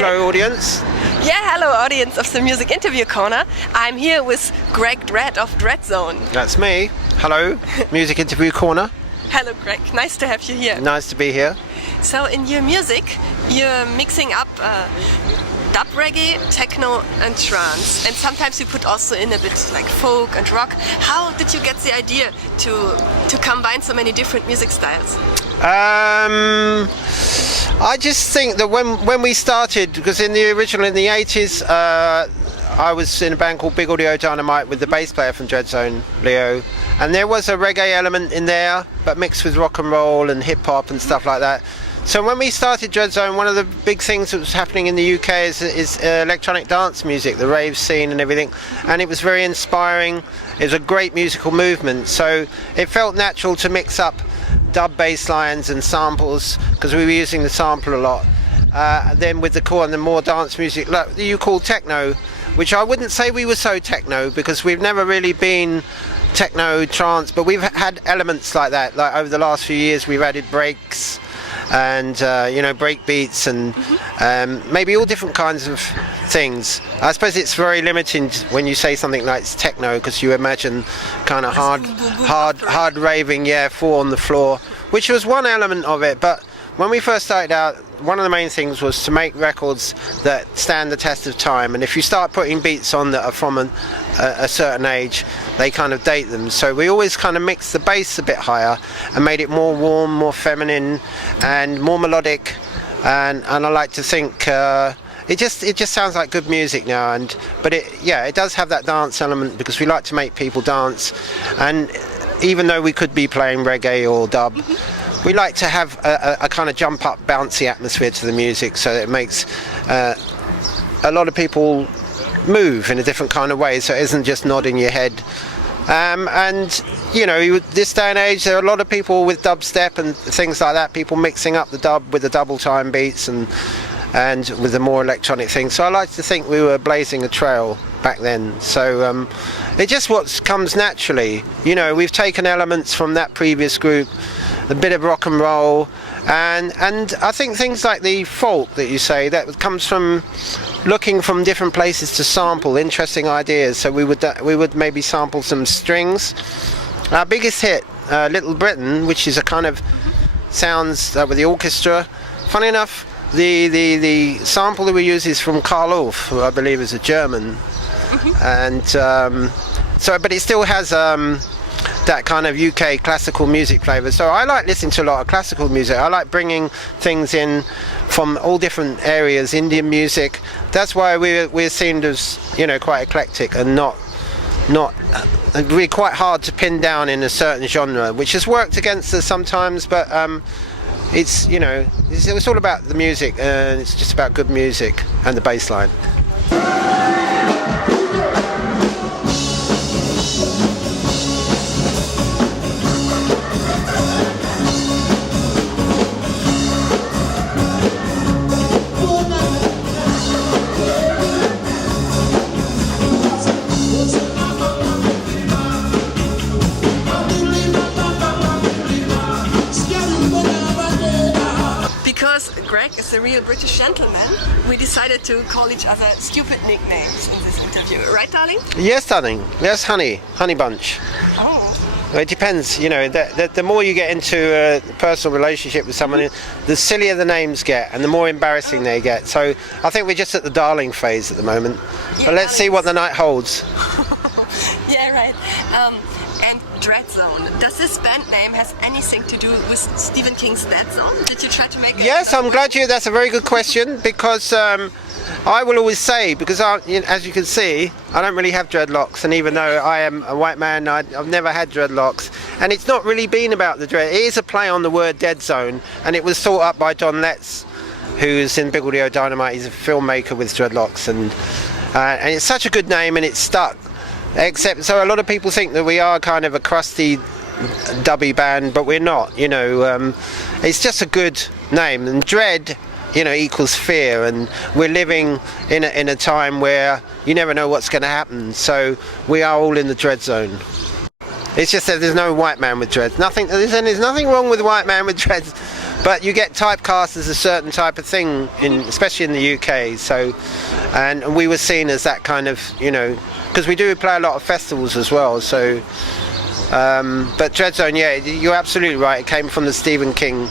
Hello, audience. Yeah, hello, audience of the Music Interview Corner. I'm here with Greg Dread of DREADZONE. That's me. Hello, Music Interview Corner. Hello, Greg. Nice to have you here. Nice to be here. So, in your music, you're mixing up dub reggae, techno, and trance, and sometimes you put also in a bit like folk and rock. How did you get the idea to combine so many different music styles? I just think that when we started, because in the 80s, I was in a band called Big Audio Dynamite with the bass player from DREADZONE, Leo, and there was a reggae element in there, but mixed with rock and roll and hip hop and stuff like that. So when we started DREADZONE, one of the big things that was happening in the UK is electronic dance music, the rave scene and everything, and it was very inspiring. It was a great musical movement, so it felt natural to mix up dub bass lines and samples, because we were using the sample a lot. Then with the core and the more dance music, like you call techno, which I wouldn't say we were so techno, because we've never really been techno trance, but we've had elements like that. Like over the last few years, we've added breaks and break beats and maybe all different kinds of things. I suppose it's very limiting when you say something like it's techno, because you imagine kind of hard raving, four on the floor, which was one element of it. But when we first started out, one of the main things was to make records that stand the test of time, and if you start putting beats on that are from a certain age, they kind of date them. So we always kind of mixed the bass a bit higher and made it more warm, more feminine and more melodic, and I like to think it just sounds like good music now. But it does have that dance element, because we like to make people dance, and even though we could be playing reggae or dub, we like to have a kind of jump up, bouncy atmosphere to the music, so that it makes a lot of people move in a different kind of way, so it isn't just nodding your head. And this day and age, there are a lot of people with dubstep and things like that, people mixing up the dub with the double time beats and with the more electronic things. So I like to think we were blazing a trail back then. So it's just what comes naturally. We've taken elements from that previous group, a bit of rock and roll, and I think things like the folk that you say, that comes from looking from different places to sample interesting ideas. So we would maybe sample some strings. Our biggest hit, Little Britain, which is a kind of sounds with the orchestra. Funny enough, the sample that we use is from Rausch, who I believe is a German, and but it still has that kind of UK classical music flavour. So I like listening to a lot of classical music. I like bringing things in from all different areas, Indian music. That's why we're seen as quite eclectic and not really quite hard to pin down in a certain genre, which has worked against us sometimes. But it's all about the music, and it's just about good music and the bass line. Because Greg is a real British gentleman, we decided to call each other stupid nicknames in this interview. Right, darling? Yes, darling. Yes, honey bunch. Oh. Well, it depends. The more you get into a personal relationship with someone, the sillier the names get and the more embarrassing they get. So I think we're just at the darling phase at the moment. Yeah, but let's see what the night holds. Yeah, right. And DREADZONE, does this band name has anything to do with Stephen King's Dead Zone? Did you try to make it? Yes, I'm glad that's a very good question, because I will always say, because as you can see, I don't really have dreadlocks, and even though I am a white man, I've never had dreadlocks, and it's not really been about the dread. It is a play on the word Dead Zone, and it was thought up by Don Letts, who's in Big Audio Dynamite. He's a filmmaker with dreadlocks, and it's such a good name, and it's stuck. Except, so a lot of people think that we are kind of a crusty, dubby band, but we're not. It's just a good name, and dread, equals fear, and we're living in a time where you never know what's going to happen. So we are all in the dread zone. It's just that there's no white man with dreads. There's nothing wrong with white man with dreads, but you get typecast as a certain type of thing, especially in the UK. So, and we were seen as that kind of, because we do play a lot of festivals as well. So, but DREADZONE, yeah, you're absolutely right. It came from the Stephen King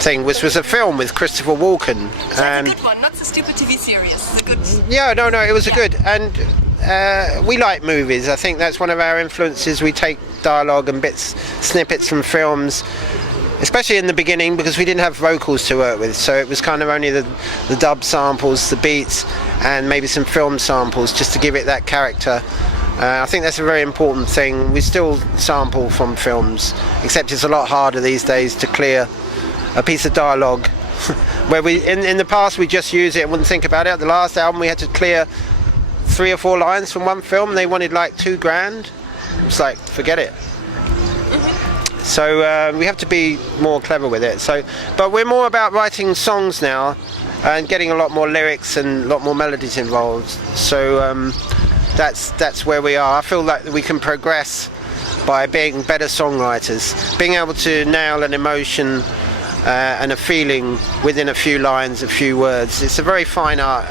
thing, which was a film with Christopher Walken. So and it's a good one, not the stupid TV series. It's a good. Yeah, no, it was a good, and we like movies. I think that's one of our influences. We take dialogue and snippets from films, especially in the beginning, because we didn't have vocals to work with, so it was kind of only the dub samples, the beats, and maybe some film samples just to give it that character. I think that's a very important thing. We still sample from films, except it's a lot harder these days to clear a piece of dialogue. Where we in the past we just use it and wouldn't think about it. The last album we had to clear 3 or 4 lines from one film. They wanted like $2,000. It was like, forget it. So we have to be more clever with it. So, but we're more about writing songs now and getting a lot more lyrics and a lot more melodies involved. So that's where we are. I feel like we can progress by being better songwriters, being able to nail an emotion and a feeling within a few lines, a few words. It's a very fine art.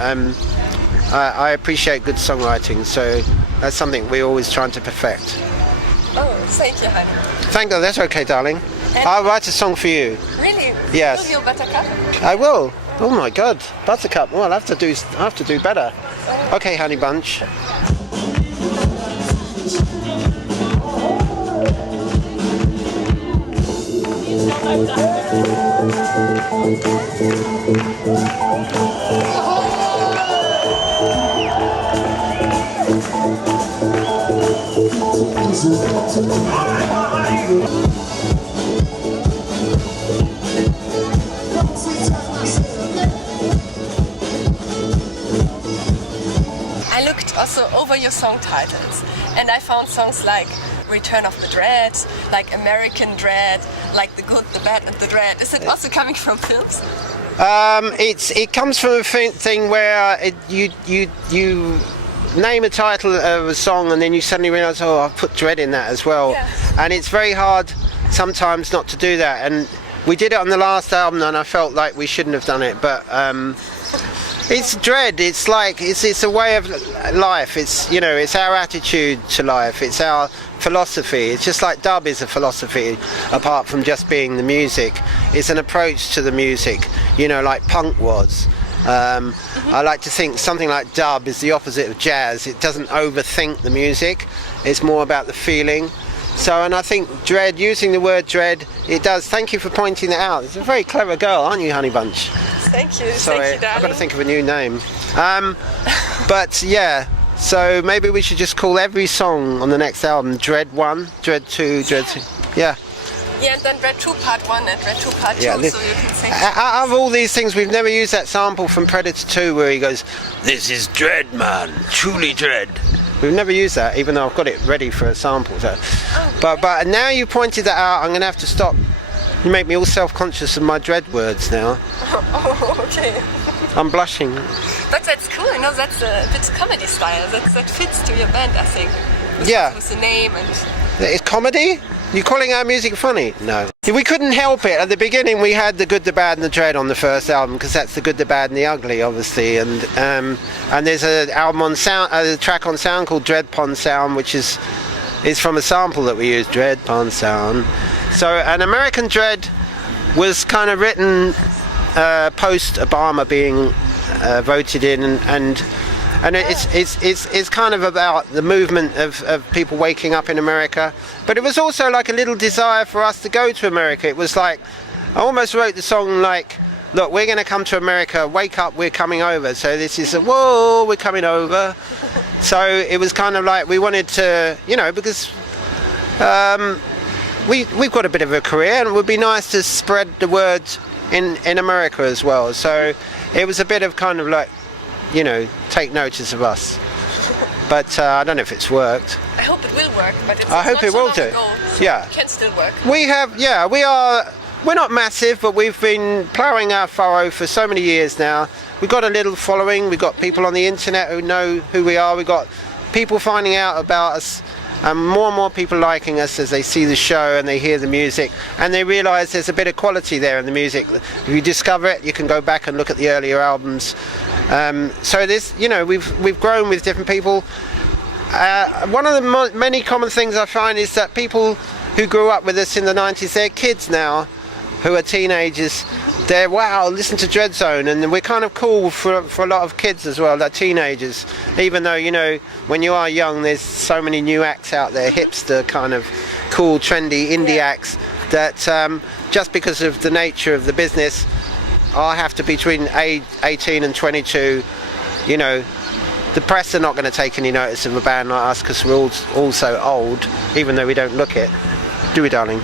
I appreciate good songwriting, so that's something we're always trying to perfect. Oh, thank you, honey. Thank God, that's okay, darling. I'll write a song for you. Really? Yes. Will you, Buttercup? I will. Oh my God, Buttercup. Well, I have to do better. Okay, honey bunch. I looked also over your song titles and I found songs like Return of the Dread, like American Dread, like The Good, the Bad and the Dread. Is it also coming from films? It comes from a thing where you name a title of a song and then you suddenly realise, oh, I've put dread in that as well. Yeah. And it's very hard sometimes not to do that. And we did it on the last album and I felt like we shouldn't have done it, but it's dread. It's like it's a way of life. It's it's our attitude to life. It's our philosophy. It's just like dub is a philosophy, apart from just being the music. It's an approach to the music. Like punk was. I like to think something like dub is the opposite of jazz. It doesn't overthink the music. It's more about the feeling. So, and I think dread, using the word dread, it does. Thank you for pointing that out. It's a very clever girl, aren't you, Honey Bunch? Thank you. Sorry, thank you, darling. I've got to think of a new name. But yeah, so maybe we should just call every song on the next album Dread 1, Dread 2, Dread 3. Yeah. Yeah, and then Dread 2 Part 1 and Dread 2 Part 2, so you can sing. Out of all these things, we've never used that sample from Predator 2 where he goes, "This is Dread, man, truly Dread." We've never used that, even though I've got it ready for a sample. So. But now you pointed that out, I'm going to have to stop. You make me all self-conscious of my dread words now. Oh, okay. I'm blushing. But that's cool, that's a bit comedy style. That fits to your band, I think. With the name and... It's comedy? You calling our music funny? No. We couldn't help it. At the beginning we had the good, the bad and the dread on the first album, because that's the good, the bad and the ugly, obviously. And there's a track on sound called Dread Pond Sound, which is from a sample that we used, Dread Pond Sound. So an American Dread was kind of written post Obama being voted in, and it's kind of about the movement of people waking up in America. But it was also like a little desire for us to go to America. It was like, I almost wrote the song like, look, we're going to come to America, wake up, we're coming over. So this is whoa, we're coming over. So it was kind of like we wanted to, because we've got a bit of a career and it would be nice to spread the word in America as well. So it was a bit of kind of like, take notice of us. But I don't know if it's worked. I hope it will work, but I hope it will do. Yeah. It can still work. We're not massive, but we've been ploughing our furrow for so many years now. We've got a little following. We've got people on the internet who know who we are. We've got people finding out about us and more people liking us as they see the show and they hear the music and they realise there's a bit of quality there in the music. If you discover it, you can go back and look at the earlier albums. So this, you know, we've grown with different people. One of the many common things I find is that people who grew up with us in the 90s, they're kids now who are teenagers. They're, wow, listen to DREADZONE, and we're kind of cool for a lot of kids as well, like teenagers. Even though, you know, when you are young, there's so many new acts out there, hipster kind of cool, trendy indie acts, that just because of the nature of the business, I have to be between 18 and 22. You know, the press are not going to take any notice of a band like us because we're all so old, even though we don't look it. Do we, darling?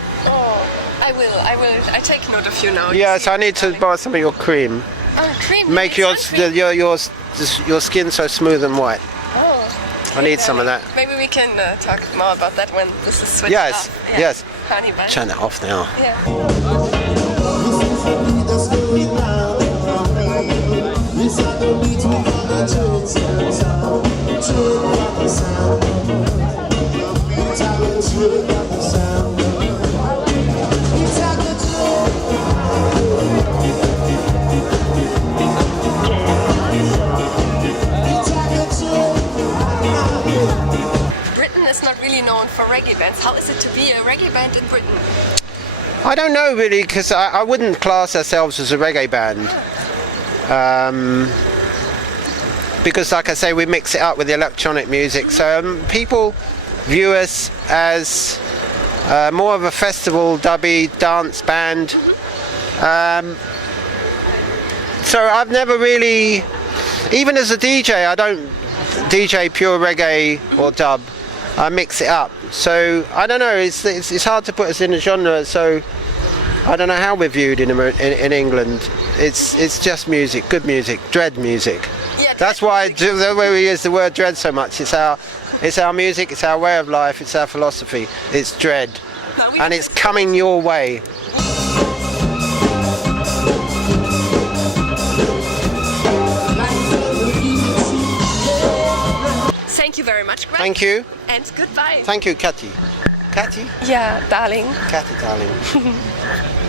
I take note of you now. Yes, I need to buy some of your cream. Oh, cream. Make your skin so smooth and white. Oh. I need some of that. Maybe we can talk more about that when this is switched Yes, off. Yeah. yes. Honey bun. Turn it off now. Yeah. Britain is not really known for reggae bands. How is it to be a reggae band in Britain? I don't know really, because I wouldn't class ourselves as a reggae band. Because like I say, we mix it up with the electronic music, so people view us as more of a festival dubby dance band. So I've never really, even as a DJ, I don't DJ pure reggae or dub. I mix it up. So I don't know. It's hard to put us in a genre. So I don't know how we're viewed in England. It's just music, good music, dread music. Yeah, That's why the way we use the word dread so much. It's our music. It's our way of life. It's our philosophy. It's dread, and it's coming your way. Thank you very much, Greg. Thank you. And goodbye. Thank you, Kati. Kati? Yeah, darling. Kati, darling.